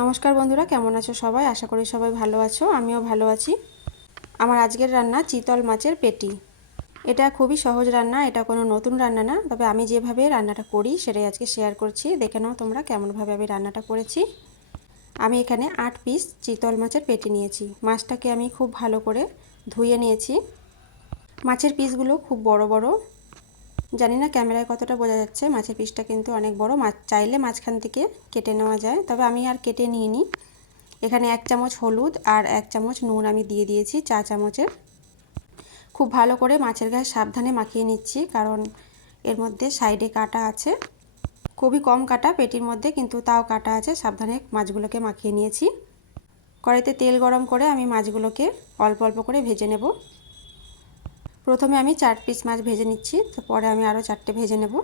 নমস্কার বন্ধুরা, কেমন আছো সবাই? আশা করি সবাই ভালো আছো, আমিও ভালো আছি। আমার আজকের রান্না চিতল মাছের পেটি। এটা খুবই সহজ রান্না, এটা কোনো নতুন রান্না না, তবে আমি যেভাবে রান্নাটা করি সেটাই আজকে শেয়ার করছি। দেখে নাও তোমরা কেমনভাবে আমি রান্নাটা করেছি। আমি এখানে আট পিস চিতল মাছের পেটি নিয়েছি। মাছটাকে আমি খুব ভালো করে ধুয়ে নিয়েছি। মাছের পিসগুলো খুব বড় বড়। জানি না ক্যামেরায় কতটা বোঝা যাচ্ছে, মাছের পিসটা কিন্তু অনেক বড়। মাছ চাইলে মাঝখান থেকে কেটে নেওয়া যায়, তবে আমি আর কেটে নিইনি। এখানে এক চামচ হলুদ আর এক চামচ নুন আমি দিয়ে দিয়েছি, চা চামচের। খুব ভালো করে মাছের গায়ে সাবধানে মাখিয়ে নিচ্ছি, কারণ এর মধ্যে সাইডে কাটা আছে। খুবই কম কাটা, পেটির মধ্যে কিন্তু তাও কাটা আছে, সাবধানে মাছগুলোকে মাখিয়ে নিয়েছি। কড়াইতে তেল গরম করে আমি মাছগুলোকে অল্প অল্প করে ভেজে নেব। প্রথমে আমি চার পিস মাছ ভেজে নিচ্ছি, তো পরে আমি আরও চারটে ভেজে নেব।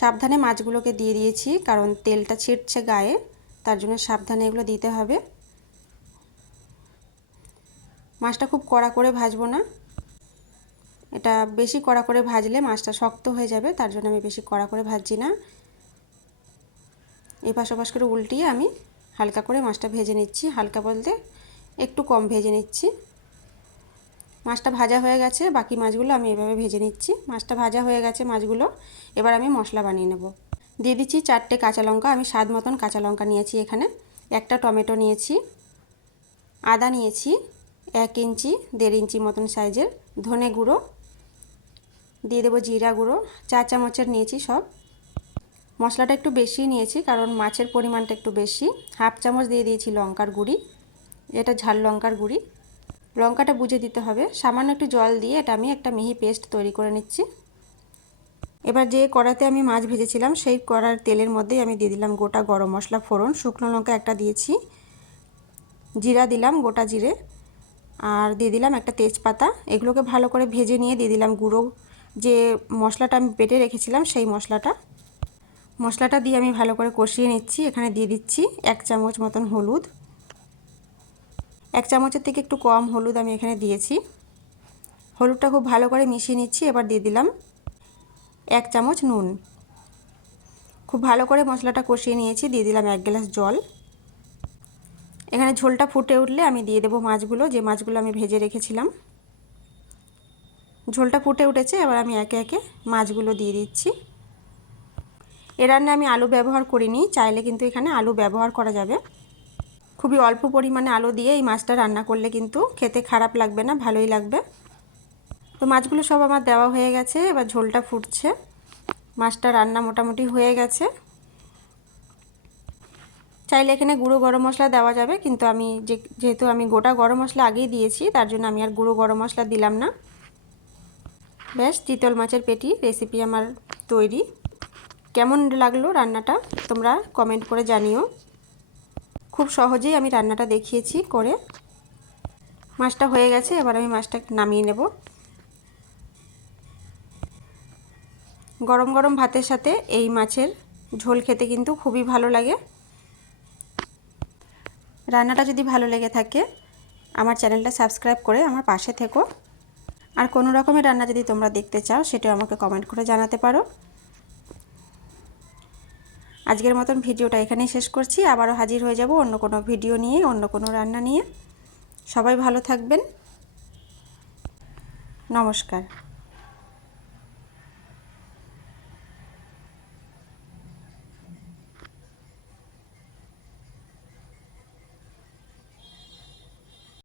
সাবধানে মাছগুলোকে দিয়ে দিয়েছি, কারণ তেলটা ছিটছে গায়ে, তার জন্য সাবধানে এগুলো দিতে হবে। মাছটা খুব কড়া করে ভাজবো না। এটা বেশি কড়া করে ভাজলে মাছটা শক্ত হয়ে যাবে, তার জন্য আমি বেশি কড়া করে ভাজছি না। এপাশ ওপাশ করে উল্টিয়ে আমি হালকা করে মাছটা ভেজে নিচ্ছি, হালকা বলতে একটু কম ভেজে নিচ্ছি। মাছটা ভাজা হয়ে গেছে, বাকি মাছগুলো আমি এভাবে ভেজে নিচ্ছি। মাছটা ভাজা হয়ে গেছে মাছগুলো, এবার আমি মশলা বানিয়ে নেব। দিয়ে দিচ্ছি চারটে কাঁচা লঙ্কা, আমি স্বাদ মতন কাঁচা লঙ্কা নিয়েছি এখানে। একটা টমেটো নিয়েছি, আদা নিয়েছি, এক ইঞ্চি, দেড় ইঞ্চি মতন সাইজের ধনে গুঁড়ো। দিয়ে দেবো জিরা গুঁড়ো, চা চামচের নিয়েছি সব। মশলাটা একটু বেশি নিয়েছি, কারণ মাছের পরিমাণটা একটু বেশি। হাফ চামচ দিয়ে দিয়েছি লঙ্কার গুঁড়ি, এটা ঝাল লঙ্কার গুঁড়ি। লঙ্কাটা বুঝে দিতে হবে। সামান্য একটু জল দিয়ে এটা আমি একটা মিহি পেস্ট তৈরি করে নিচ্ছি। এবার যে কড়াতে আমি মাছ ভেজেছিলাম, সেই কড়ার তেলের মধ্যেই আমি দিয়ে দিলাম গোটা গরম মশলা ফোড়ন। শুকনো লঙ্কা একটা দিয়েছি, জিরা দিলাম গোটা জিরে, আর দিয়ে দিলাম একটা তেজপাতা। এগুলোকে ভালো করে ভেজে নিয়ে দিয়ে দিলাম গুঁড়ো। যে মশলাটা আমি বেটে রেখেছিলাম, সেই মশলাটা। মশলাটা দিয়ে আমি ভালো করে কষিয়ে নিচ্ছি। এখানে দিয়ে দিচ্ছি এক চামচ মতন হলুদ। এক চামচের থেকে একটু কম হলুদ আমি এখানে দিয়েছি। হলুদটা খুব ভালো করে মিশিয়ে নিচ্ছি, এবার দিয়ে দিলাম এক চামচ নুন। খুব ভালো করে মশলাটা কষিয়ে নিয়েছি, দিয়ে দিলাম এক গ্লাস জল। এখানে ঝোলটা ফুটে উঠলে আমি দিয়ে দেবো মাছগুলো, যে মাছগুলো আমি ভেজে রেখেছিলাম। ঝোলটা ফুটে উঠেছে, এবার আমি একে একে মাছগুলো দিয়ে দিচ্ছি। এ রান্না আমি আলু ব্যবহার করিনি, চাইলে কিন্তু এখানে আলু ব্যবহার করা যাবে। খুবই অল্প পরিমাণে আলু দিয়ে এই মাছটা রান্না করলে কিন্তু খেতে খারাপ লাগবে না, ভালোই লাগবে। তো মাছগুলো সব আমার দেওয়া হয়ে গেছে, এবার ঝোলটা ফুটছে। মাছটা রান্না মোটামুটি হয়ে গেছে। চাইলে এখানে গুঁড়ো গরম মশলা দেওয়া যাবে, কিন্তু আমি যে, যেহেতু আমি গোটা গরম মশলা আগেই দিয়েছি, তার জন্য আমি আর গুঁড়ো গরম মশলা দিলাম না। ব্যাস চিতল মাছের পেটি, রেসিপি আমার তৈরি। কেমন লাগল রান্নাটা, তোমরা কমেন্ট করে জানিও। খুব সহজেই আমি রান্নাটা দেখিয়েছি করে। মাছটা হয়ে গেছে, এবার আমি মাছটা নামিয়ে নেব। গরম গরম ভাতের সাথে এই মাছের ঝোল খেতে কিন্তু খুবই ভালো লাগে। রান্নাটা যদি ভালো লেগে থাকে, আমার চ্যানেলটা সাবস্ক্রাইব করে আমার পাশে থেকো। আর কোনো রকমের রান্না যদি তোমরা দেখতে চাও, সেটাও আমাকে কমেন্ট করে জানাতে পারো। আজকের মতন ভিডিওটা এখানেই শেষ করছি। আবারও হাজির হয়ে যাব অন্য কোনো ভিডিও নিয়ে, অন্য কোনো রান্না নিয়ে। সবাই ভালো থাকবেন। নমস্কার।